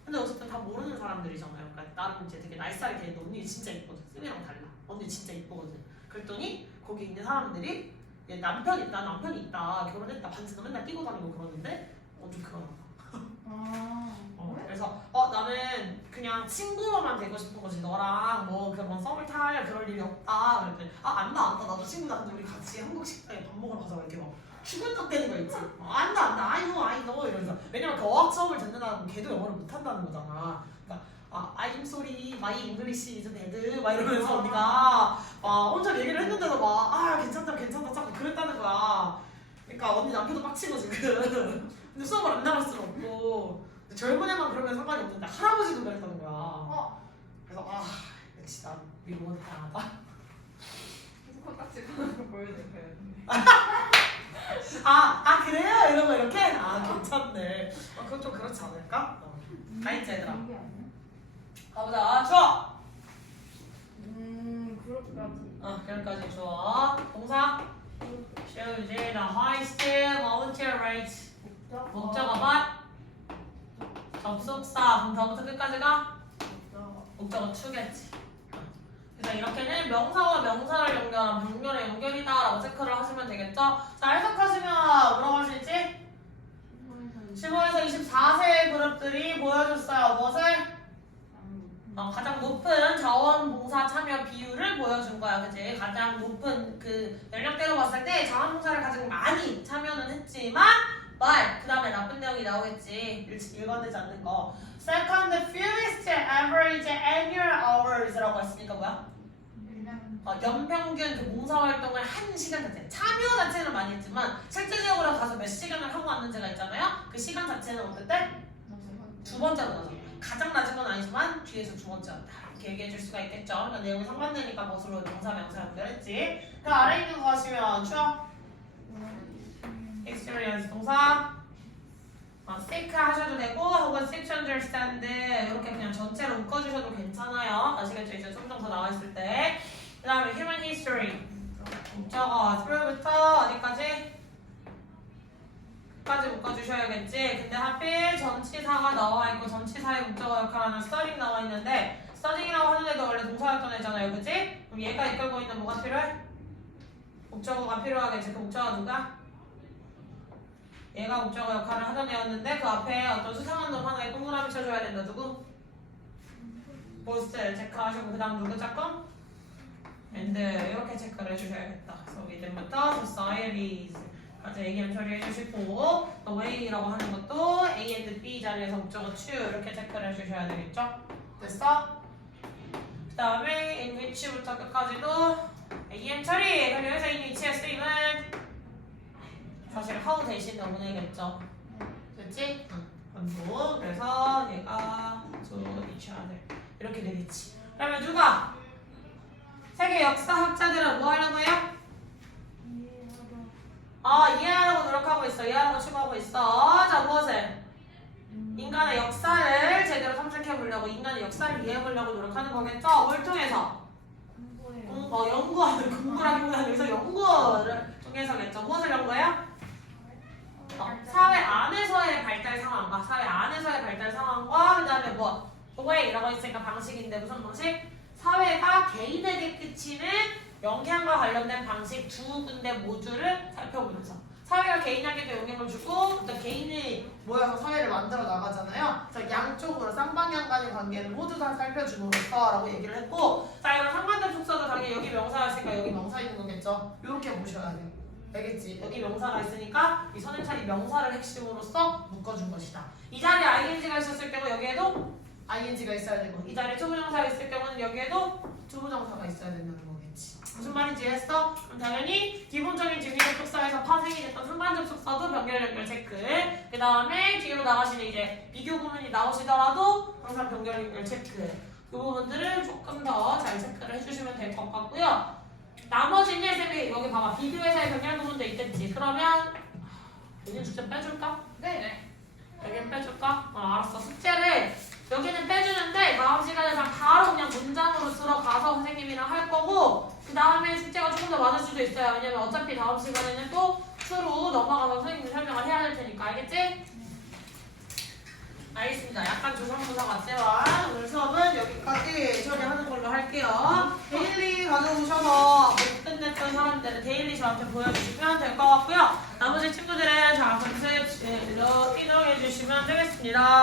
근데 어쨌든 다 모르는 사람들이잖아요. 그러니까 나름 이제 되게 나이스하게 되는데 언니 진짜 이쁘거든. 쌤이랑 달라. 언니 진짜 이쁘거든. 그랬더니 거기 있는 사람들이 얘 남편이 있다. 결혼했다. 반지도 맨날 끼고 다니고 그러는데 좀 그러나 봐. 그래서 나는 그냥 친구로만 되고 싶은 거지. 너랑 뭐 그런 썸을 탈 그럴 일이 없다. 그랬더니 안다. 나도 친구다. 근데 우리 같이 한국 식당에 밥 먹으러 가자. 이렇게 막 죽은 척 되는 거 있지. 안다. I know 이러지. 이러면서. 왜냐면 그 어학 수업을 듣는다는 걔도 영어를 못한다는 거잖아. 그러니까 I'm sorry, my English is bad 막 이러면서 언니가 혼자 얘기를 했는데도 괜찮다 자꾸 그랬다는 거야. 그러니까 언니 남편도 빡치고 지금. 근데 수업을 안 나갈 수는 없고 젊은 애만 그러면 상관이 없는데 할아버지도 그랬다는 거야. 그래서 역시 난 미국은 다양하다. 코딱지 보는 거 보여주세요. 그래요? 이러면 이렇게? 괜찮네. 그건 좀 그렇지 않을까? 알겠지 얘들아? 이게 아니야? 가보자. 좋아. 그렇게까지. 여기까지 좋아. 동사 shows the highest volunteer rate. 목적어 what? 접속사. 그럼 다음부터 끝까지가 목적어 to겠지. 그래서 이렇게는 명사와 명사를 연결한 병렬의 연결이다라고 체크를 하시면 되겠죠? 자, 해석하시면 뭐라고 할 수 있지? 15에서 24세의 그룹들이 보여줬어요. 무엇을? 가장 높은 자원봉사 참여 비율을 보여준 거야. 그치? 가장 높은 그 연령대로 봤을 때 자원봉사를 가장 많이 참여는 했지만 그 다음에 나쁜 내용이 나오겠지. 일관되지 않는 거. Second, fewest average annual hours라고 했으니까 뭐야? 연평균 그 봉사활동을 한 시간 자체. 참여 자체는 많이 했지만 실질적으로 가서 몇 시간을 하고 왔는지가 있잖아요. 그 시간 자체는 어땠대? 두 번째로 나죠. 가장 낮은 건 아니지만 뒤에서 두 번째였다. 이렇게 얘기해 줄 수가 있겠죠. 그러니까 내용이 상반되니까 것으로 명사 명사 연결했지. 그 아래 있는 거 하시면 추억 experience 동사 seek 하셔도 되고 혹은 seek to understand 이렇게 그냥 전체로 묶어주셔도 괜찮아요. 아시겠죠? 이제 좀 더 나와 있을 때. 그 다음에 human history 목적어 through부터 어디까지? 까지 묶어주셔야겠지. 근데 하필 전치사가 나와 있고 전치사의 목적어 역할하는 studying 나와 있는데 studying이라고 하는 애가 원래 동사였던 애잖아요. 그치? 그럼 얘가 이끌고 있는 뭐가 필요해? 목적어가 필요하겠지. 그 목적어가 누가? 얘가 목적어 역할을 하던 애였는데 그 앞에 어떤 수상한 놈 하나에 동그라미 쳐줘야 된다. 누구? 보스를 체크하시고 그 다음 누구 짝꿍? and 이렇게 체크를 해주셔야겠다. 그래서 이제부터 societies 까지 얘기를 처리해 주시고 the way라고 하는 것도 A and B 자리에서 목적어 to 이렇게 체크를 해주셔야 되겠죠? 됐어? 그 다음에 in which부터 끝까지도 AM 처리! 그럼 여기서 in which의 쓰임은 사실 how 대신 너무나겠죠? 됐지? 반복. 그래서 얘가 to each other 이렇게 되겠지. 그러면 누가? 세계 역사학자들은 뭐 하려고 해요? 이해하려고 노력하고 있어. 이해하려고 추구하고 있어. 자, 무엇을? 인간의 역사를 제대로 탐색해보려고 인간의 역사를 이해해보려고 노력하는 거겠죠? 뭘 통해서? 연구하는 공부라기보다는 여기서 연구를 통해서겠죠. 무엇을 연구해요? 사회 안에서의 발달 상황과 사회 안에서의 발달 상황과 그 다음에 뭐 way라고 있으니까 방식인데 무슨 방식? 사회가 개인에게 끼치는 영향과 관련된 방식 두 군데 모두를 살펴보면서 사회가 개인에게도 영향을 주고 또 개인이 모여서 사회를 만들어 나가잖아요. 그래서 양쪽으로 쌍방향 간의 관계를 모두 다 살펴줌으로써 라고 얘기를 했고 자 이런 상관적 속사도 당연히 여기 명사가 있으니까 여기 명사 있는 거겠죠. 이렇게 보셔야 돼요. 알겠지? 여기 명사가 있으니까 이 선행차리 명사를 핵심으로써 묶어준 것이다. 이 자리에 ing가 있었을 경우 여기에도 ing가 있어야 되고 이 자리에 투부정사가 있을 경우는 여기에도 투부정사가 있어야 된다는 거겠지. 무슨 말인지 이해했어? 그럼 당연히 기본적인 직위적 속사에서 파생이 됐던 상관적 속사도 병렬 연결 체크. 그 다음에 뒤로 나가시는 이제 비교 구문이 나오시더라도 항상 병렬 연결 체크. 그 부분들을 조금 더 잘 체크를 해주시면 될 것 같고요. 나머지는 쌤이 여기 봐봐 비교에서의 병렬 구문도 있겠지. 그러면 여기 숙제 빼줄까? 네. 여기는 빼줄까? 알았어. 숙제를 여기는 빼주는데 다음 시간에 바로 그냥 문장으로 들어가서 선생님이랑 할 거고 그 다음에 숙제가 조금 더 많을 수도 있어요. 왜냐면 어차피 다음 시간에는 또 추로 넘어가서 선생님이 설명을 해야 될 테니까. 알겠지? 알겠습니다. 약간 조성조사 같지만 오늘 수업은 여기까지 처리하는 걸로 할게요. 데일리 가져오셔서 못 끝냈던 사람들은 데일리 저한테 보여주시면 될 것 같고요. 나머지 친구들은 자, 검색 인정해 주시면 되겠습니다.